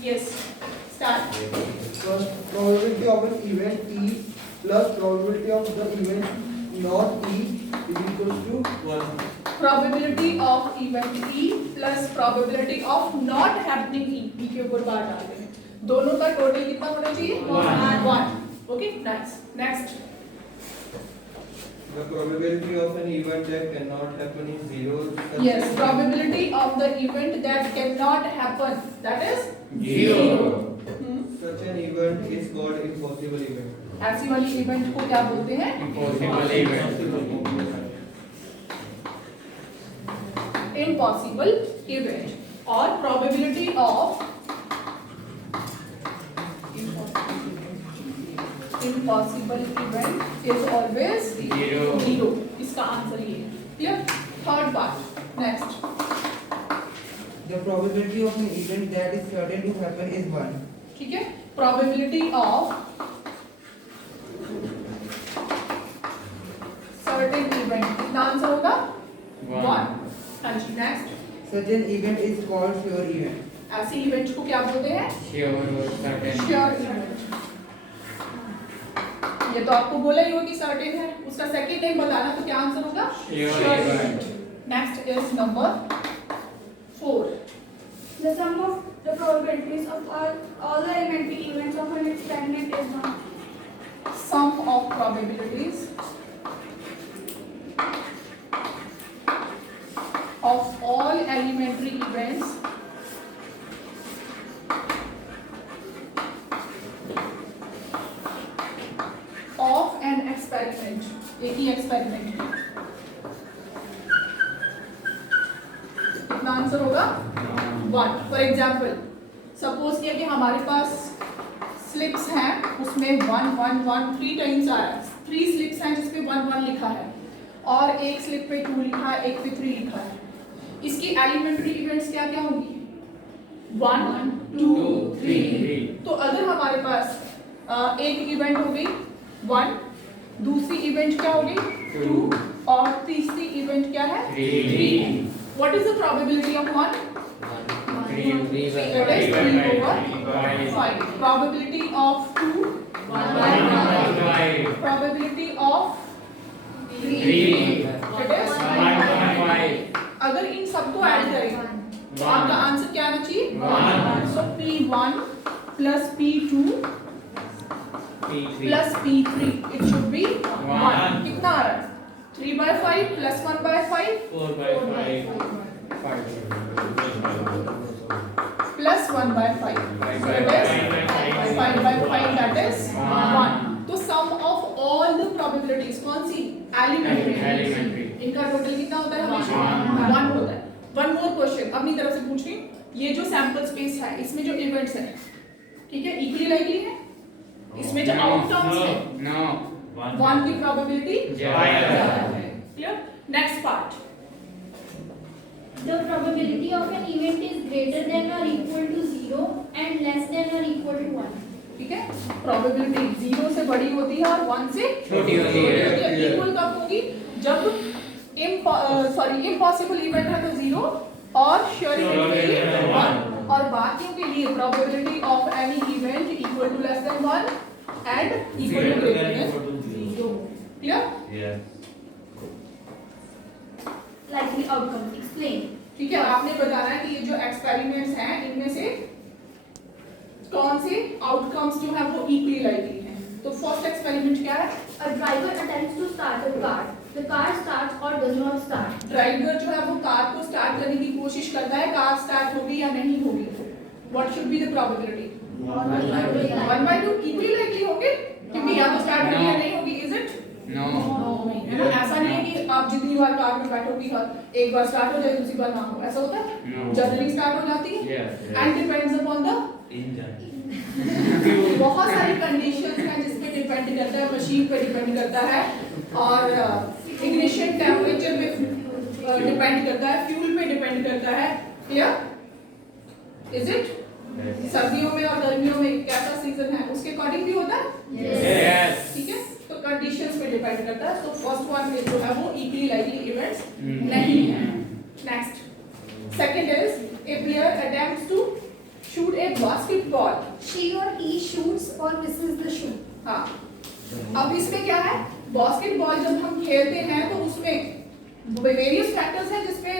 Yes. Start. First, probability of an event E plus probability of the event not E is equals to 1. Probability of event E plus probability of not happening E. E के ऊपर बार डालते हैं. दोनों का total कितना होना चाहिए? 1. Okay. Nice. Next. The probability of an event that cannot happen is 0. Yes. Probability of the event that cannot happen, that is 0. Such an event is called impossible event. ऐसी वाली इवेंट को क्या बोलते हैं? Impossible event. Impossible event. और probability of impossible event is always 0. इसका answer ये है. Clear? Third part. Next. The probability of an event that is certain to happen is 1. ठीक है? Probability of certain event. कितना आंसर होगा? 1. हाँ जी. Next. Such an event is called sure event. ऐसी event को क्या बोलते हैं? Sure or certain. Sure event. ये तो आपको बोला ही होगा कि सर्टेन है. उसका सेकंड टाइम बताना तो क्या आंसर होगा? Sure event. Next is number 4. The sum of the probabilities of all the elementary events of an experiment is 1. Sum of probabilities of all elementary events of an experiment. एक ही experiment. कितना answer होगा? 1. For example suppose किया कि हमारे पास slips हैं, उसमें 1 1 1 3 times आया है. 3 स्लिप्स हैं जिसपे 1 1 लिखा है और एक स्लिप पे 2 लिखा है, एक पे 3 लिखा है. इसकी एलिमेंट्री इवेंट्स क्या क्या होंगी? 1 2 3. तो अगर हमारे पास एक इवेंट हो गई 1, दूसरी इवेंट क्या हो गई 2 और तीसरी इवेंट क्या है 3. What is the probability of 1? That is 3 over 5. Probability of 2 probability of 3 that is 1.5. अगर इन सबको ऐड करें तो आपका आंसर क्या आना चाहिए? 1. So P1 plus P2 plus P3 it should be 1. कितना आ रहा है? 3/5 plus 1/5 plus 1/5. So it is 5/5, that is 1. तो sum of all the probabilities कौन सी? Elementary. इनका टोटल कितना होता है हमेशा? 1 होता है. One more question अपनी तरफ से पूछ रही हूँ. ये जो सैंपल स्पेस है इसमें जो इवेंट्स हैं, ठीक है, इक्वली लाइकली है. इसमें जो आउटकम्स है No. 1 की प्रोबेबिलिटी ज्यादा है. Clear? Next part. The probability of an event is greater than or equal to 0 and less than or equal to 1. ठीक है, प्रोबेबिलिटी 0 से बड़ी होती है और 1 से छोटी होती है. इक्वल कब होगी? जब इम्पॉसिबल इवेंट है तो 0 और श्योर इवेंट के लिए 1 और बाकियों के लिए probability of any event equal to less than 1 and equal to greater than 0. Clear? Likely outcomes. Explain. ठीक है, आपने बताना है कि ये जो एक्सपेरिमेंट्स हैं इनमें से कौन से आउटकम्स जो है वो इक्वली लाइकली हैं. तो फर्स्ट एक्सपेरिमेंट क्या है? A driver attempts to start a car. The car starts or does not start. Driver जो है वो कार को स्टार्ट करने की कोशिश करता है, कार स्टार्ट होगी या नहीं होगी. What should be the probability? 1/2 equally likely होंगे क्योंकि या तो स्टार्ट होगी या नहीं होगी. Is it? No. ऐसा नहीं है कि आप जितनी बार कार में बैठोगी एक बार स्टार्ट हो जाए दूसरी बार ना हो. ऐसा होता है? No. जनरली स्टार्ट हो जाती है Yes. And depends upon the बहुत सारी कंडीशंस हैं जिस पे डिपेंड करता है, मशीन पे डिपेंड करता है और इग्निशन टेम्परेचर पे डिपेंड करता है, फ्यूल पे डिपेंड करता है. क्लियर? Is it? सर्दियों में और गर्मियों में कैसा सीजन है उसके अकॉर्डिंग भी होता है. Yes. ठीक है, तो कंडीशंस पे डिपेंड करता है. तो फर्स्ट वन जो है वो इक्वली लाइकली इवेंट्स नहीं है. Next, second is a player attempts to shoot a basketball, She or he shoots or misses the shoot. हाँ, अब इसमें क्या है, बास्केटबॉल जब हम खेलते हैं तो उसमें वेरियस फैक्टर्स हैं जिसपे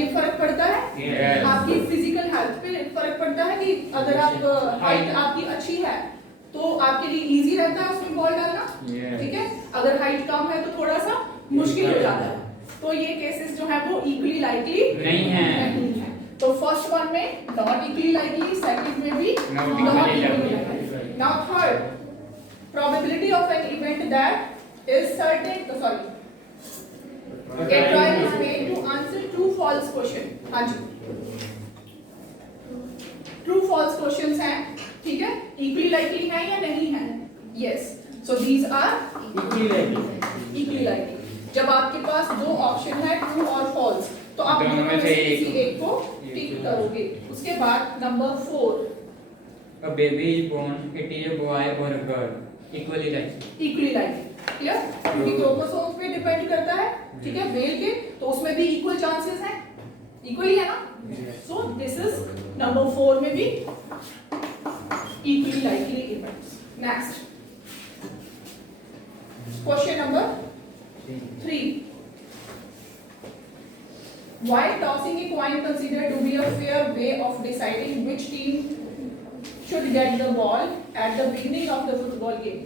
ये फर्क पड़ता है। Yes. आपकी फिजिकल हेल्थ पे फर्क पड़ता है कि अगर आप हाइट आपकी अच्छी है तो आपके लिए इजी रहता है उसमें बॉल डालना, Yes. ठीक है। अगर हाइट कम है तो थोड़ा सा मुश्किल हो जाता है। तो ये केसेस जो है वो इक्वली लाइकली नहीं है। नहीं है। तो फर्स्ट वन में नॉट इक्वली लाइकली, सेकंड में भी Not not equally equally likely. Likely. Now third, probability of an event that is certain, sorry, a trial is made to answer true false question। हाँ जी, true false questions हैं, ठीक है, equally likely है या नहीं है? Yes, so these are equally likely। जब आपके पास दो ऑप्शन है ट्रू और फॉल्स तो आप दोनों दोनों में में से से किसी एक एक को टिक करोगे। उसके बाद number 4, A baby is born, it is a boy or a girl. Equally likely. Equally likely, clear, क्योंकि क्रोमोसोम्स पे डिपेंड करता है, ठीक है, मेल के तो उसमें भी इक्वल चांसेस हैं, इक्वली है ना। सो दिस इज नंबर 4 में भी equally likely events. Next question number 3, why tossing a coin considered to be a fair way of deciding which team should get the ball at the beginning of the football game?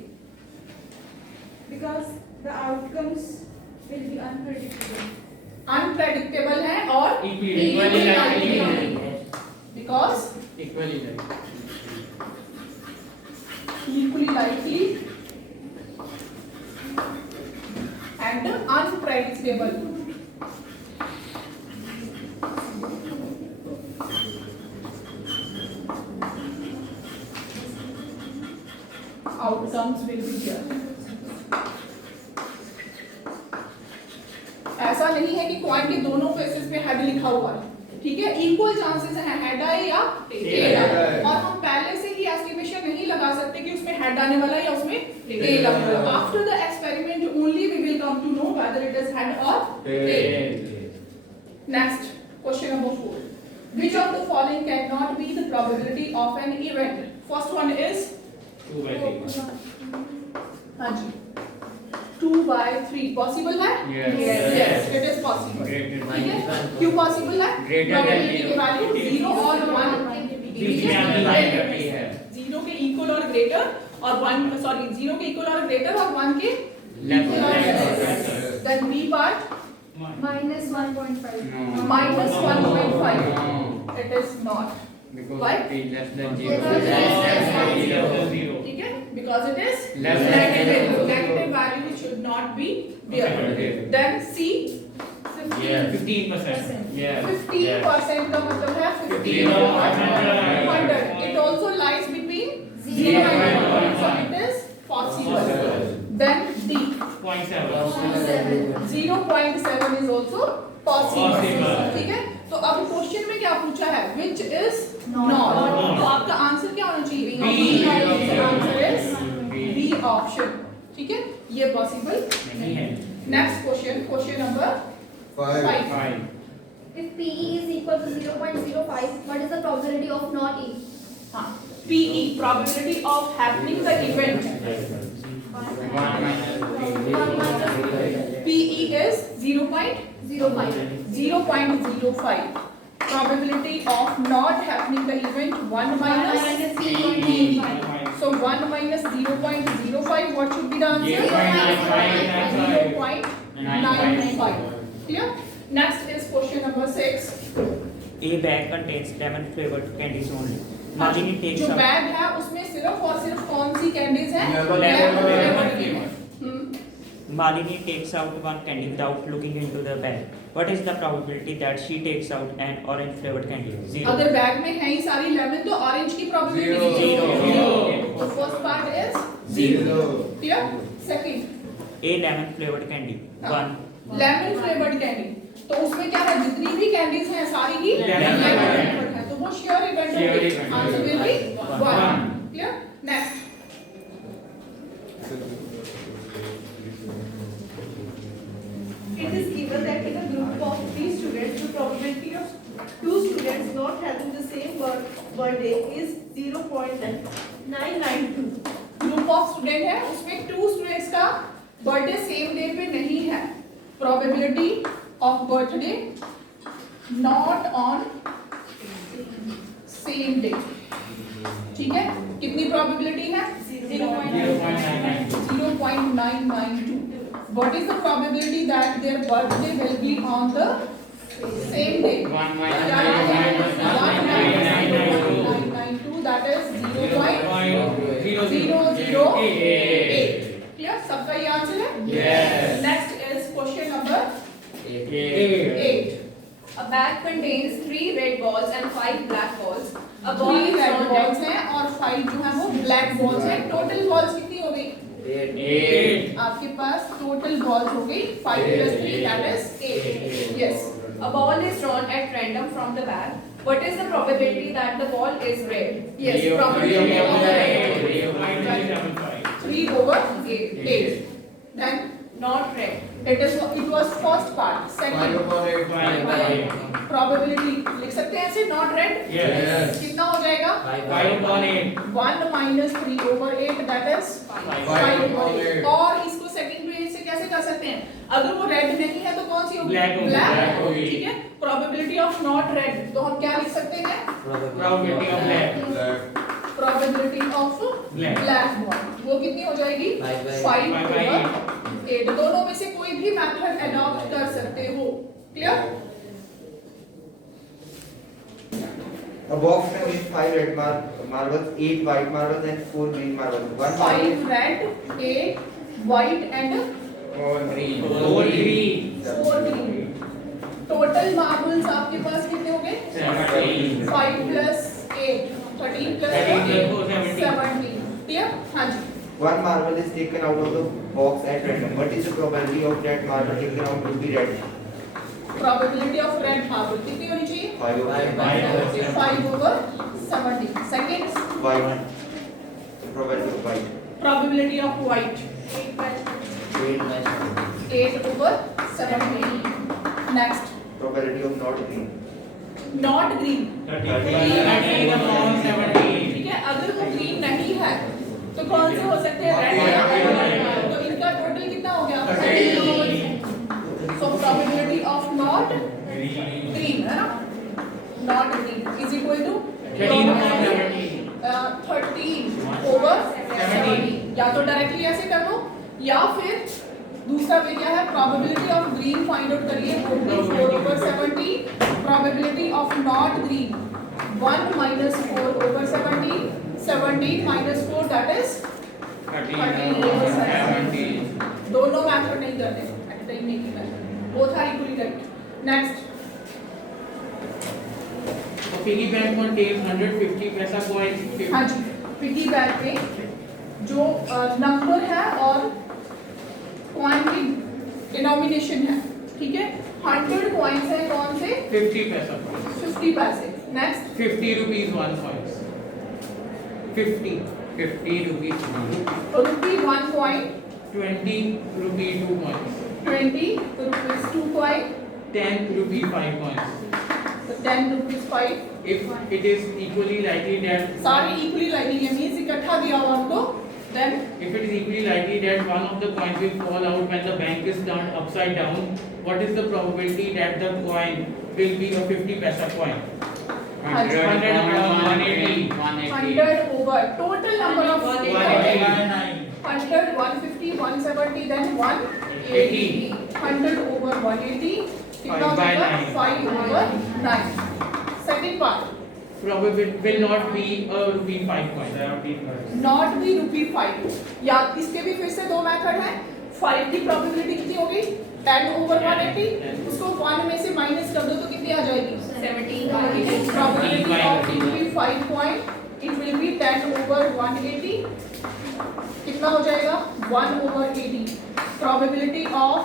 Because the outcomes will be unpredictable. Unpredictable है और Equally likely है। because Equally likely. equally likely and unpredictable। Outcomes will be there। ऐसा नहीं है कि coin के दोनों faces पे हेड लिखा हुआ है, ठीक है, इक्वल चांसेस हैं हेड आए या टेल आए, और हम पहले से ही एस्टिमेशन नहीं लगा सकते कि उसमें हेड आने वाला है या उसमें टेल आने वाला है। After the experiment only we will come to know whether it is head और tail. Next question number 4, which of the following cannot be the probability of an event? First one is 2 by 3. हाँ जी 2/3 possible है? Yes. Yes, it is possible। Greater than ठीक है, क्यों possible है? Greater than Probability की value 0 और 1 बीच में आने वाली करती है। 0 के इक्वल और ग्रेटर और 1 सॉरी 0 के इक्वल और ग्रेटर और 1 के Less equal or than lesser। Then B part Minus 1.5. No. minus 1.5 No. it is not, Because Why? it is less than 0. Because it is less than 0. ठीक है, because it is Less than negative, zero. negative value should not be there। Okay. Then C 15%. Yeah. 15% का मतलब है 15 15 or 100। It also lies between 0 and 1, so it is possible। Then D 0.7 is also possible। ठीक है, तो अब question में क्या पूछा है, which is not, तो आपका आंसर क्या होना चाहिए? आंसर इज बी ऑप्शन, ठीक है, ये पॉसिबल नहीं है। Next question, question number 5। 5. If PE is equal to 0.05, what is the probability of not E? हाँ, PE probability of happening the event, 1 minus 3. PE is 0.05, 0.05 probability of not happening the event 1 minus PE। So 1 minus 0.05, what should be the answer? 0.95। Clear? Next is question number 6। A bag contains lemon flavored candies only. Nalini takes जो out bag है उसमें सिर्फ और सिर्फ कौन सी candies हैं? Lemon Lemon flavored flavor। Malini takes out one candy without looking into the bag. What is the probability that she takes out an orange flavored candy? 0. अगर bag में है ही सारी लेमन तो ऑरेंज की प्रोबेबिलिटी Zero। तो first part is 0। Clear? Second, A lemon flavored candy. 1. Lemon flavoured candy, तो उसमें क्या है, जितनी भी कैंडीज हैं सारी ही Lemon लेमन flavored फ्लेवर्ड है, तो वो श्योर इवेंट Sure होगी, event answer will be 1। 1। Clear? Next, It is given that in a group of 3 students, the probability of 2 students not having the same work birthday is 0.992. Group of student है, उसमें 2 students का birthday same day पे नहीं है, probability of birthday not on same day, ठीक है। कितनी probability है? 0.992. What is the probability that their birthday will be on the same day? 1.992. That is 0.008. Clear? सबका ये आंसर है? Yes. Next is question number 8. A bag contains 3 red balls and 5 black balls. A ball 3 is red drawn balls हैं और 5 जो है वो black balls हैं। Total balls कितनी हो गई? 8. आपके पास टोटल बॉल्स हो गई 5 plus 3 that is 8. Yes. A ball is drawn at random from the bag. What is the probability that the ball is red? Yes. Probability of the 3 over 8. Then Not red. it was first part. Second probability लिख सकते हैं ऐसे not red. Yes. कितना हो जाएगा? 1 minus 3 over 8 that is 5 over 8. और इसको second वे से कैसे कर सकते हैं? अगर वो रेड नहीं है तो कौन सी होगी? Black होगी. Black होगी. ठीक है। प्रोबेबिलिटी ऑफ नॉट रेड तो हम क्या लिख सकते हैं? Probability of black. Probability of Black. Black ball वो कितनी हो जाएगी? 5 over 8. दोनों में से कोई भी मेथड अडॉप्ट कर सकते हो। Clear? A box contains 5 red marbles, 8 white marbles, and 4 green marbles. 1 marble 5 red, 8 white and 4 green. Total marbles आपके पास कितने हो गए? 5 plus 8 13 plus 17. क्लियर? हाँ जी। 1 marble is taken out of the box at random. What is the probability of that marble taken out to be red? Probability of red marble कितनी होनी चाहिए? 5 over 5 over 17. Second white. Probability of white. Probability of white 8 over 17. Next Probability of not green. Not green, ठीक है। अगर वो green नहीं है तो कौन से हो सकते हैं? रेड। तो इनका टोटल कितना हो गया? 13. So probability of not green है ना, not green is equal to 13 over 17. या तो डायरेक्टली ऐसे कर लो या फिर दूसरा वे क्या है? Probability of green find out करिए, 4 over 17. Probability of not green 1 minus 4 over 17. 17 minus 4 that is 13 over 17. दोनों मैथड नहीं करते, एट टाइम नहीं करते, both are equally correct. Next piggy bank contains 150 पैसा coins. हाँ जी, पिगी बैंक में जो नंबर है और क्वांटिटी डिनोमिनेशन है, ठीक है। 100 कॉइन्स है, कौन से? 50 पैसा coins. 50 पैसे। Next 50 rupees 1 coins. 50 rupees 1. रुपी 1 coin, 20 rupee 2 coins. 20 rupees 2 coin, 10 rupee 5 coins. तो 10 rupees 5। If it is equally likely that सारे इक्वली लाइकली है, मींस इकट्ठा दिया हुआ हमको, then if it is equally likely that one of the coins will fall out when the bank is turned upside down, what is the probability that the coin will be a 50 paisa coin? 100 upon 180. 100 over total number of 100, 150, 170, then 180. 100 over 180 कितना हो 5 by जाएगा? 9. 5 over 9. Second part, Probability will not be a rupee 5 coin. Not भी रुपी 5। या इसके भी फिर से दो मेथड हैं। 5 की प्रोबेबिलिटी कितनी होगी? 10 over 180. उसको 1 में से माइनस कर दो तो कितनी आ जाएगी? 17 Probability of rupee 5 coin it will be 10 over 180. कितना हो जाएगा? 1 over 80. Probability of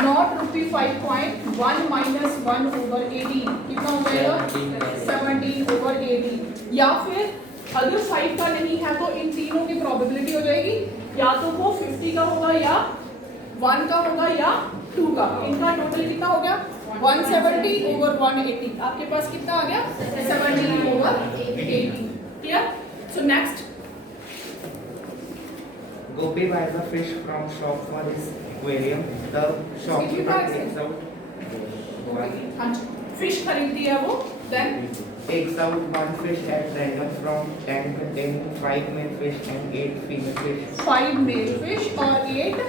not rupee 5 coin 1 minus 1 over 80 कितना हो जाएगा? 17 over 80. या फिर अगर 5 का नहीं है तो इन तीनों की प्रोबेबिलिटी हो जाएगी या तो वो 50 का होगा या 1 का होगा या 2 का। इनका टोटल कितना हो गया? 170 over 180 आपके पास कितना आ गया 70 over 80 clear so next Gopi buys a fish from shop for his aquarium. The shopkeeper takes out fish खरीदती है वो then one fish at random from tank containing 5 male fish and 8 female fish. 5 mail fish और 8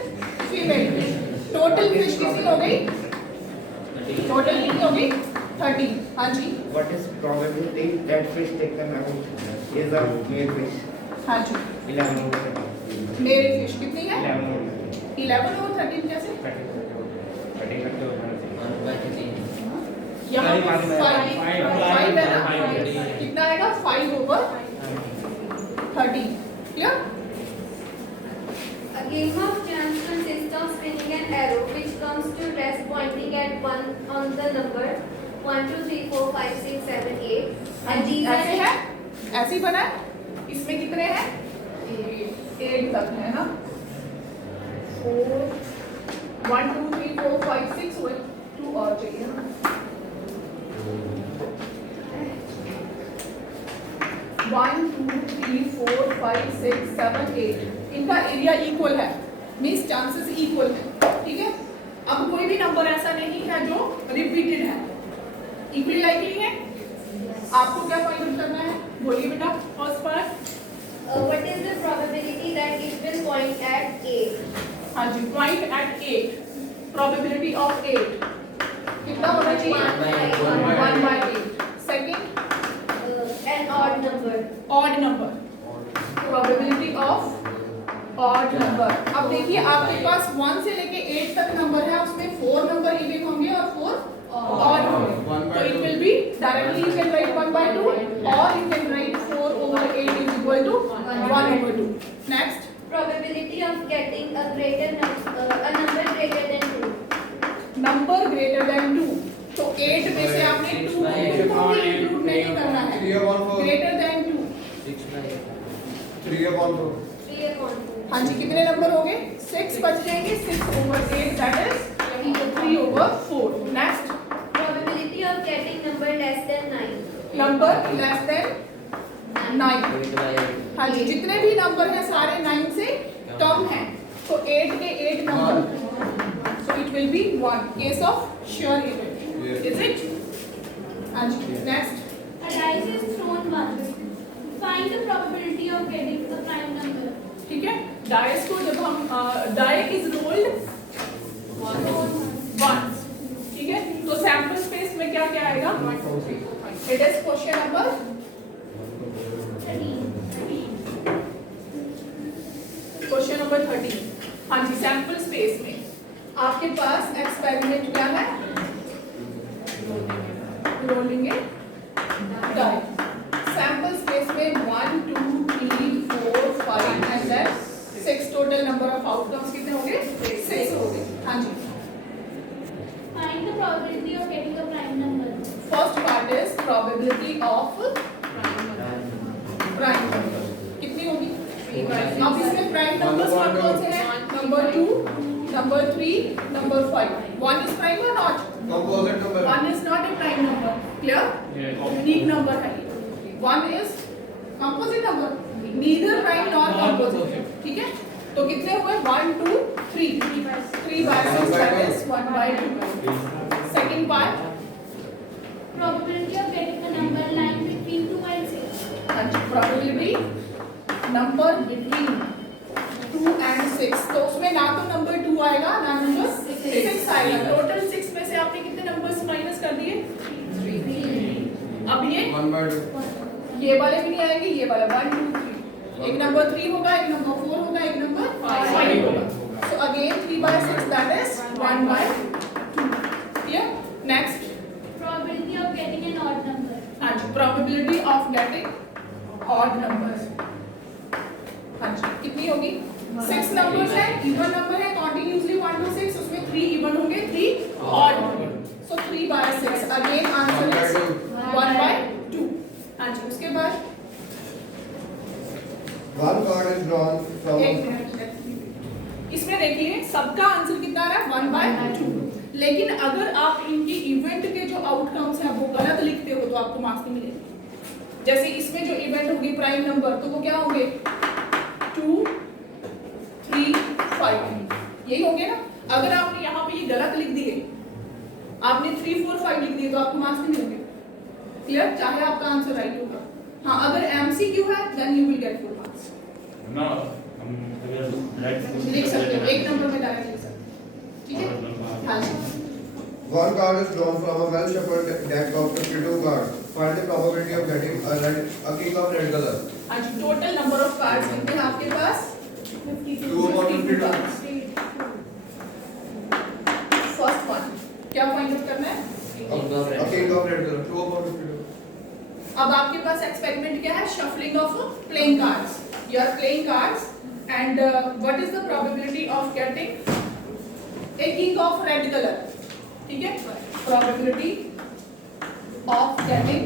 female fish total fish कितनी हो गई total कितनी हो गई 30 हाँ जी What is probability that fish taken out is a male fish? हाँ जी 11 over 30. मेल फिश कितनी है 11 over 11 और 13 कैसे 30 करते हो यहाँ पे Five, 5 है ना कितना आएगा 5 over 30 clear A game of chance consists of spinning an arrow which comes to rest pointing at one on the number 1, 2, 3, 4, 5, 6, 7, 8. And these ऐसे are है ऐसे ही बना है इसमें कितने हैं 8 तक है ना 4 1 2 3 4 5 6 हुए 2 और चाहिए ना 1 2 3 4 5 6 7 8 इनका एरिया इक्वल है मींस चांसेस इक्वल है ठीक है अब कोई भी नंबर ऐसा नहीं है जो रिपीटेड है इक्वली लाइकली है आपको क्या फाइंड आउट करना है बोलिए बेटा first part what is the probability that it will point at 8? हाँ जी पॉइंट एट 8 प्रोबेबिलिटी ऑफ 8 कितना होना चाहिए 1 by 8 second An odd number. Odd number probability of odd number अब देखिए आपके पास 1 से लेके 8 तक नंबर है उसमें 4 नंबर इवन होंगे और 4 ऑड होंगे तो it will be directly you can write 1 by 2 और you can write 4 over 8 is equal to 1 over 2 next Probability of getting a number greater than 2. Number greater than 2 तो 8 में से आपने 2 को भी इंक्लूड नहीं करना है 3 upon 4. Greater than 2 3 upon 4. 3 upon 2. हाँ जी कितने नंबर हो गए 6 बच जाएंगे 6 over 8 that is 3 over 4 next Probability of getting number less than 9. Number less than 9 हाँ जी जितने भी नंबर हैं सारे 9 से कम हैं तो 8 के 8 number so it will be 1 case of sure event is it हाँ जी next A dice is thrown once. Find the probability of getting the prime number. ठीक है डाइस को जब हम डाई इज रोल्ड वंस ठीक है तो सैंपल स्पेस में क्या क्या आएगा इट इज क्वेश्चन नंबर 13 हाँ जी सैंपल स्पेस में आपके पास एक्सपेरिमेंट क्या है rolling a die sample space में 1 2 3 4 5 and then 6 total number of outcomes कितने होंगे 6 हो गए हाँ जी Find the probability of getting a prime number. First part is probability of prime number कितनी होगी अब इसमें प्राइम नंबर्स कौन से हैं number 2 number 3 number 5 1 is prime और not Composite number. 1 is not a prime number clear unique number है 1 is composite number neither prime nor composite ठीक है तो कितने हुए 1 2 3 3 by 6 that is 1 by 2 second part Probability of getting a number lying between 2 and 6. probability number between 2 and 6 तो उसमें ना तो नंबर 2 आएगा ना नंबर 6 आएगा टोटल 6 में से आपने कितने नंबर्स माइनस कर दिए 3 अब ये 1 by 2. ये वाले भी नहीं आएंगे ये वाला 1 2 3 एक नंबर 3 होगा एक नंबर 4 होगा एक नंबर 5 होगा so again 3 by 6 that is 1 by 2 clear next Probability of getting an odd number. हाँ जी probability of getting odd numbers हाँ जी कितनी होगी 6 नंबर्स हैं इवन नंबर है कंटीन्यूअसली 1 to 6 उसमें 3 इवन होंगे 3 odd होंगे so 3 by 6 again answer is 1 by 2 हाँ जी उसके बाद One card is drawn from. एक मिनट इसमें देखिए सबका आंसर कितना आ रहा है 1 by 2 लेकिन अगर आप इनकी इवेंट के जो आउटकम्स हैं वो गलत लिखते हो तो आपको मार्क्स नहीं मिलेंगे। जैसे इसमें जो इवेंट होगी प्राइम नंबर, तो वो क्या होंगे 2 3 5, यही होंगे ना। अगर आपने यहाँ पे ये गलत लिख दिए, आपने 3 4 5 लिख दिए तो आपको मार्क्स नहीं मिलेंगे। क्लियर? चाहे आपका आंसर राइट होगा। हाँ, अगर एमसीक्यू है then you will get full marks. No, लिख सकते हो, एक नंबर में डायरेक्ट लिख सकते हो, ठीक है? हाँ जी। One card is drawn from a well-shuffled deck of 52 cards. Find the probability of getting a king of red color. हाँ जी, टोटल नंबर ऑफ कार्ड्स कितने हैं आपके पास? 2/52 cards. फर्स्ट वन क्या फाइंड आउट करना है? A king of red color. 2/52. अब आपके पास experiment क्या है? Shuffling of playing cards. You are playing cards and what is the probability of getting a king of red colour? ठीक है, probability of getting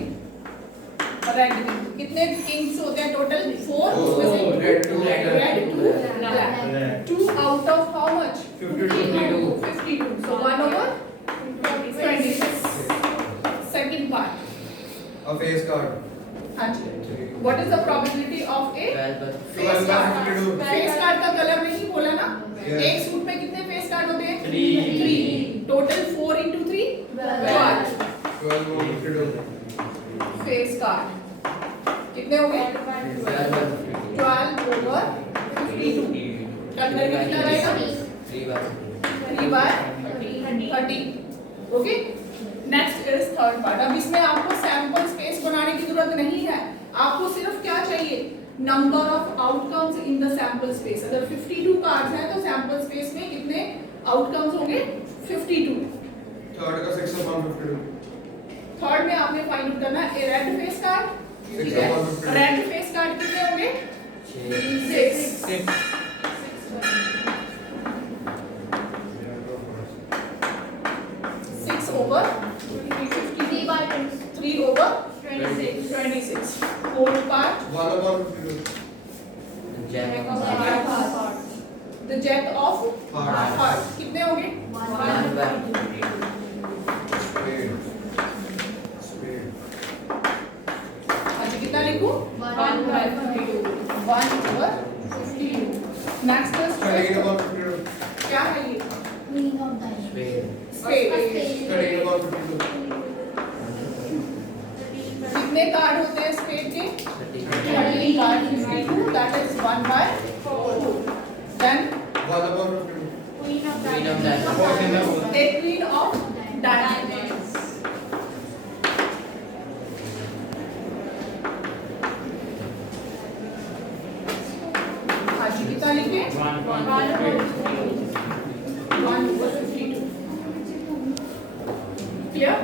red king. कितने kings होते हैं total? 4। Red, 2 red 2 black. 2 out of how much? 52. So 1/26. Second part. A face card. हाँ जी। What is the probability of a face 12 by card? 52. Face card का colour नहीं बोला ना? Yes. एक सूट में कितने फेस कार्ड होते हैं? 3. 3। Total 4 into 3 12 12/52. फेस कार्ड कितने हो गए? 12/52। टक्कर कितना रहेगा? 3/30। Okay, next is third part. अब इसमें आपको सैंपल स्पेस बनाने की जरूरत नहीं है, आपको सिर्फ क्या चाहिए? Number of outcomes in the sample space. अगर 52 कार्ड्स हैं तो सैंपल स्पेस में कितने आउटकम्स होंगे? 52। Third का 6/52. थर्ड में आपने फाइंड आउट करना है रेड फेस कार्ड। ठीक है, 6/52. रेड फेस कार्ड कितने होंगे? 6। 3/26। Fourth part, 1/52. the jack of Hearts. hearts कितने होंगे? Spade. अच्छा, कितना लिखूं? 1/52। 1/52। Next Studying about 52. क्या है ये? Queen of diamonds. Spade. Studying about 52. कितने कार्ड होते हैं स्पेड के? 30 card. 52 that is 1/4। Then 1/52. Queen of a queen of diamonds. हाँ जी, कितना लिखे? 1/52। Clear?